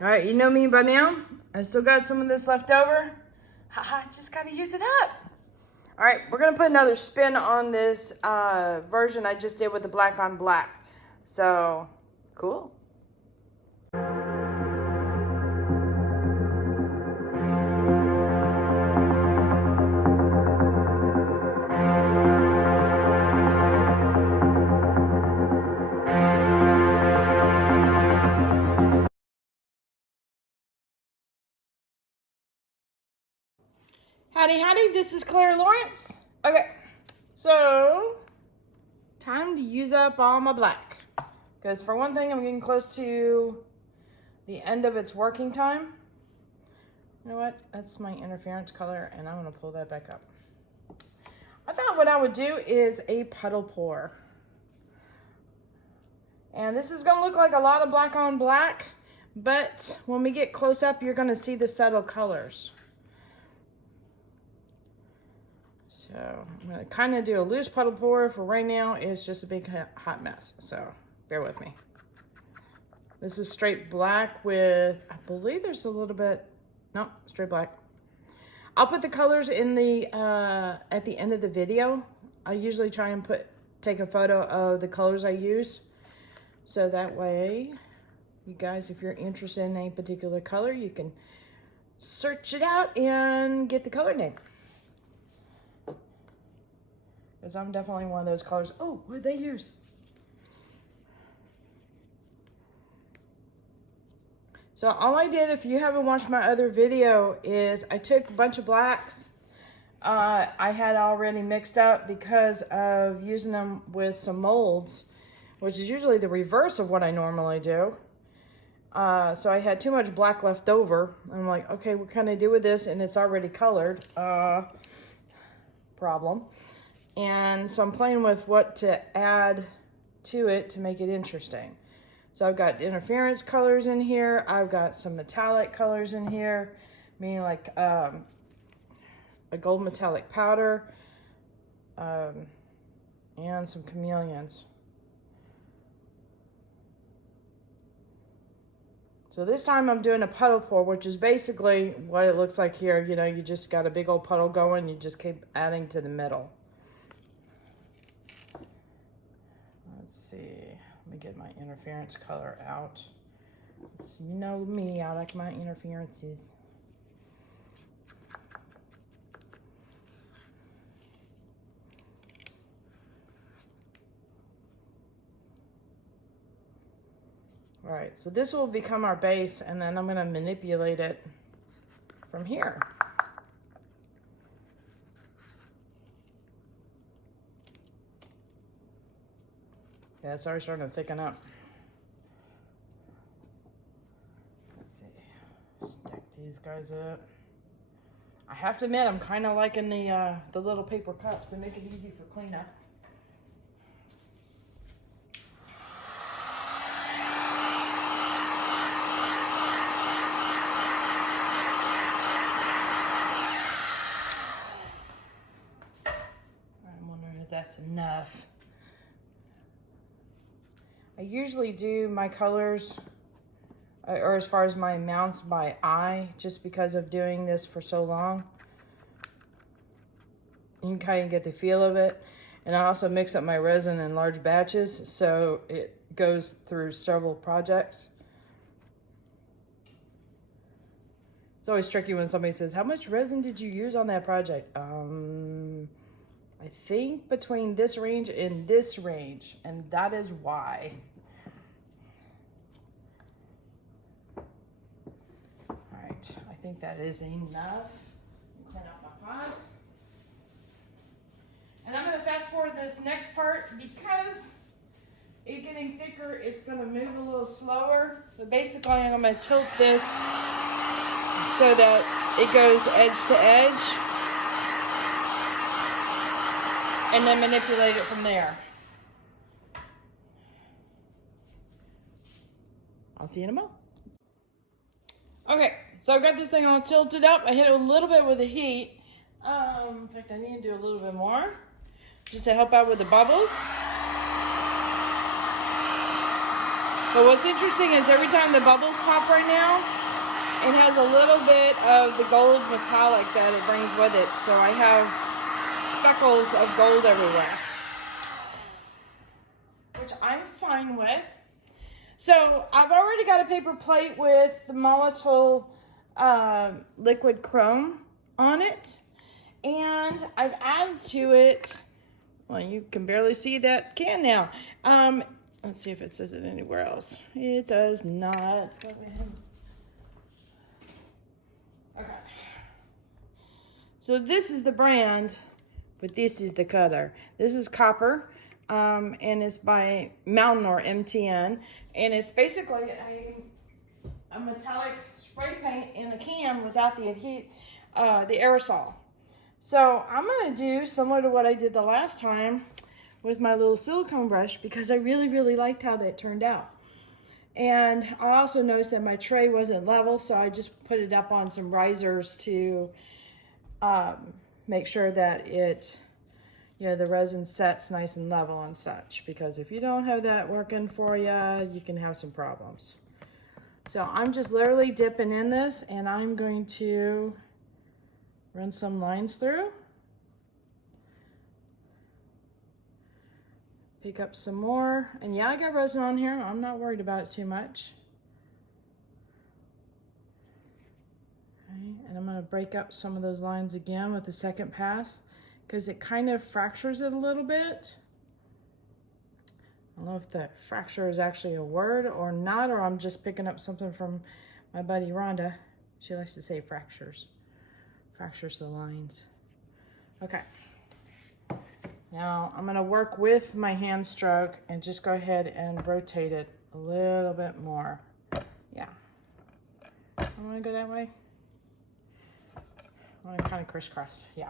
All right, you know me by now. I still got some of this left over. Haha, just gotta use it up. All right, we're gonna put another spin on this version I just did with the black on black. So, cool. Howdy, howdy, this is Clara Lawrence. Okay, so time to use up all my black. Because for one thing, I'm getting close to the end of its working time. You know what? That's my interference color, and I'm gonna pull that back up. I thought what I would do is a puddle pour. And this is gonna look like a lot of black on black, but when we get close up, you're gonna see the subtle colors. So I'm gonna kind of do a loose puddle pour. For right now, it's just a big hot mess. So bear with me. This is straight black with, I believe there's a little bit, no, straight black. I'll put the colors in the, at the end of the video. I usually try and take a photo of the colors I use. So that way, you guys, if you're interested in a particular color, you can search it out and get the color name. Because I'm definitely one of those colors. Oh, what did they use? So all I did, if you haven't watched my other video, is I took a bunch of blacks I had already mixed up because of using them with some molds, which is usually the reverse of what I normally do. So I had too much black left over. I'm like, okay, what can I do with this? And it's already colored. Problem. And so I'm playing with what to add to it to make it interesting. So I've got interference colors in here. I've got some metallic colors in here, meaning like a gold metallic powder, and some chameleons. So this time I'm doing a puddle pour, which is basically what it looks like here. You know, you just got a big old puddle going, you just keep adding to the middle. Let's see, let me get my interference color out. So you know me, I like my interferences. All right, so this will become our base, and then I'm going to manipulate it from here. Yeah, it's already starting to thicken up. Let's see, stack these guys up. I have to admit, I'm kind of liking the little paper cups. They make it easy for cleanup. I'm wondering if that's enough. I usually do my colors, or as far as my amounts, by eye, just because of doing this for so long. You can kind of get the feel of it. And I also mix up my resin in large batches, so it goes through several projects. It's always tricky when somebody says, how much resin did you use on that project? I think between this range and this range, and that is why. All right, I think that is enough. Clean up my pots. And I'm gonna fast forward this next part because it's getting thicker, it's gonna move a little slower. But basically I'm gonna tilt this so that it goes edge to edge. And then manipulate it from there. I'll see you in a moment. Okay, so I've got this thing all tilted up. I hit it a little bit with the heat. In fact, I need to do a little bit more just to help out with the bubbles. But what's interesting is every time the bubbles pop right now, it has a little bit of the gold metallic that it brings with it. So I have speckles of gold everywhere, which I'm fine with. So I've already got a paper plate with the Molitor liquid chrome on it. And I've added to it, well, you can barely see that can now. Let's see if it says it anywhere else. It does not. Okay. So this is the brand, but this is the color. This is copper, and it's by Mountain or MTN, and it's basically a metallic spray paint in a can without the aerosol. So I'm gonna do similar to what I did the last time with my little silicone brush, because I really liked how that turned out. And I also noticed that my tray wasn't level, so I just put it up on some risers to make sure that it, the resin sets nice and level and such, because if you don't have that working for you, you can have some problems. So I'm just literally dipping in this, and I'm going to run some lines through. Pick up some more, and yeah, I got resin on here. I'm not worried about it too much. Okay, and I'm gonna break up some of those lines again with the second pass, because it kind of fractures it a little bit. I don't know if that fracture is actually a word or not, or I'm just picking up something from my buddy Rhonda. She likes to say fractures. Fractures the lines. Okay. Now I'm gonna work with my hand stroke and just go ahead and rotate it a little bit more. Yeah. I wanna go that way. I wanna kind of crisscross, yeah.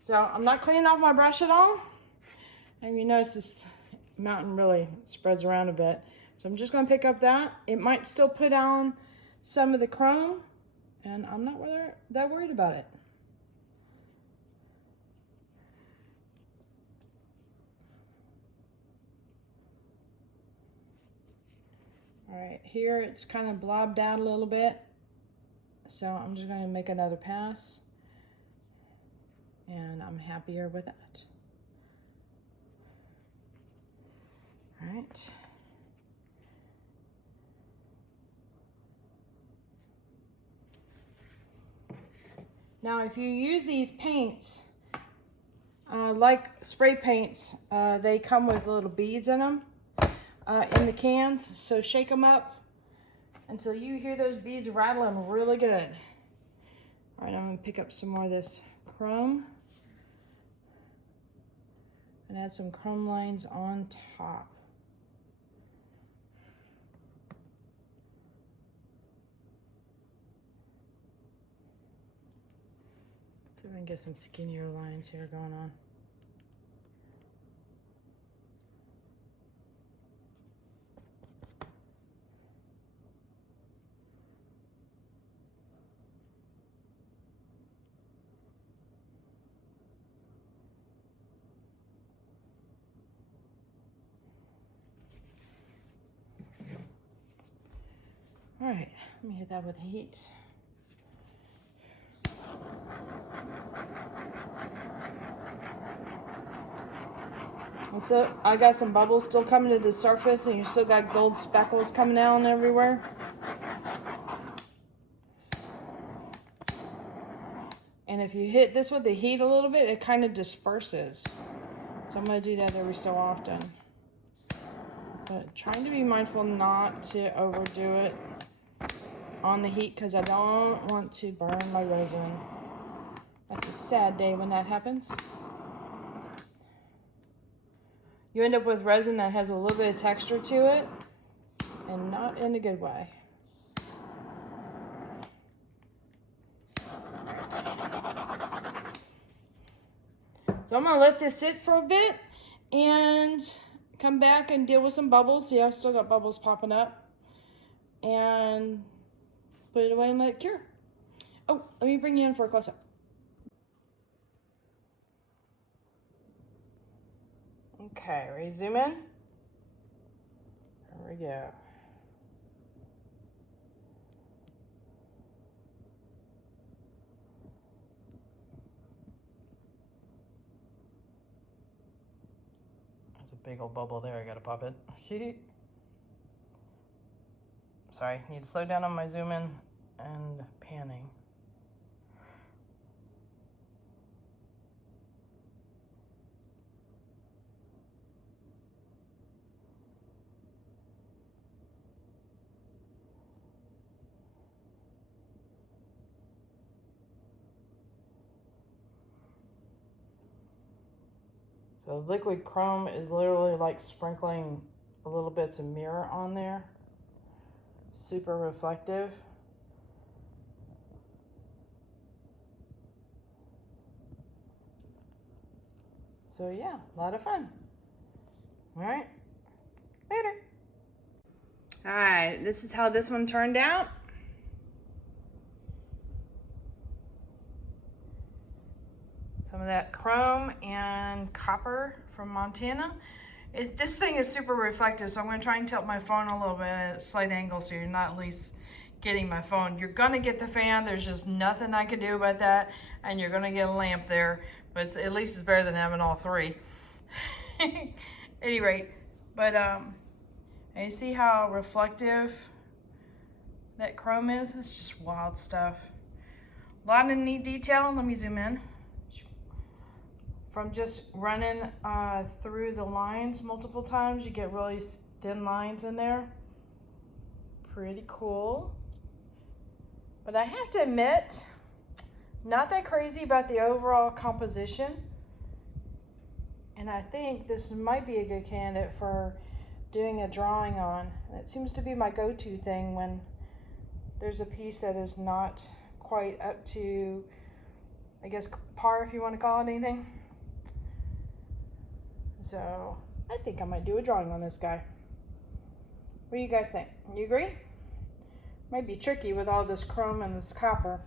So I'm not cleaning off my brush at all. And you notice this mountain really spreads around a bit. So I'm just gonna pick up that. It might still put on some of the chrome, and I'm not that worried about it. All right, here it's kind of blobbed out a little bit. So I'm just gonna make another pass, and I'm happier with that. All right. Now, if you use these paints, like spray paints, they come with little beads in them in the cans. So shake them up until you hear those beads rattling really good. All right, I'm gonna pick up some more of this chrome and add some chrome lines on top. See if I can get some skinnier lines here going on. All right, let me hit that with the heat. And so I got some bubbles still coming to the surface, and you still got gold speckles coming down everywhere. And if you hit this with the heat a little bit, it kind of disperses. So I'm gonna do that every so often. But trying to be mindful not to overdo it on the heat, because I don't want to burn my resin. That's a sad day when that happens. You end up with resin that has a little bit of texture to it, and not in a good way. So I'm gonna let this sit for a bit and come back and deal with some bubbles. See, I've still got bubbles popping up. And put it away and let it cure. Oh, let me bring you in for a close-up. Okay, ready to zoom in? we go. There's a big old bubble there. I gotta pop it. Sorry, need to slow down on my zoom in and panning. So liquid chrome is literally like sprinkling a little bits of mirror on there. Super reflective. So yeah, a lot of fun. All right, later. All right, this is how this one turned out. Some of that chrome and copper from Montana. This thing is super reflective, so I'm going to try and tilt my phone a little bit at a slight angle so you're not at least getting my phone. You're going to get the fan. There's just nothing I can do about that. And you're going to get a lamp there, but at least it's better than having all three. At any rate, but and you see how reflective that chrome is? It's just wild stuff. A lot of neat detail. Let me zoom in. From just running through the lines multiple times, you get really thin lines in there. Pretty cool. But I have to admit, not that crazy about the overall composition. And I think this might be a good candidate for doing a drawing on. It seems to be my go-to thing when there's a piece that is not quite up to, I guess, par, if you want to call it anything. So I think I might do a drawing on this guy. What do you guys think? You agree? Might be tricky with all this chrome and this copper,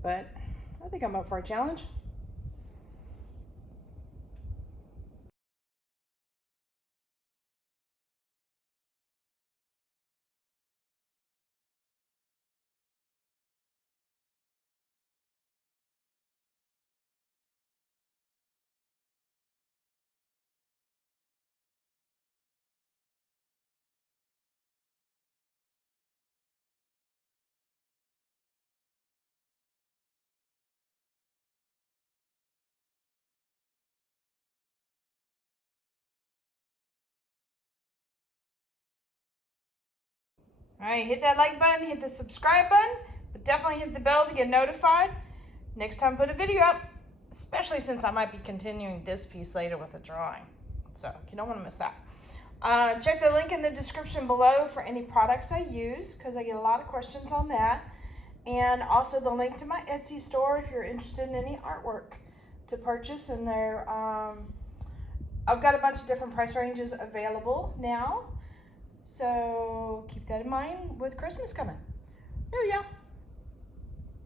but I think I'm up for a challenge. All right, hit that like button, hit the subscribe button, but definitely hit the bell to get notified next time I put a video up, especially since I might be continuing this piece later with a drawing. So you don't want to miss that. Check the link in the description below for any products I use, because I get a lot of questions on that. And also the link to my Etsy store if you're interested in any artwork to purchase. And there, I've got a bunch of different price ranges available now. So keep that in mind with Christmas coming. There we go.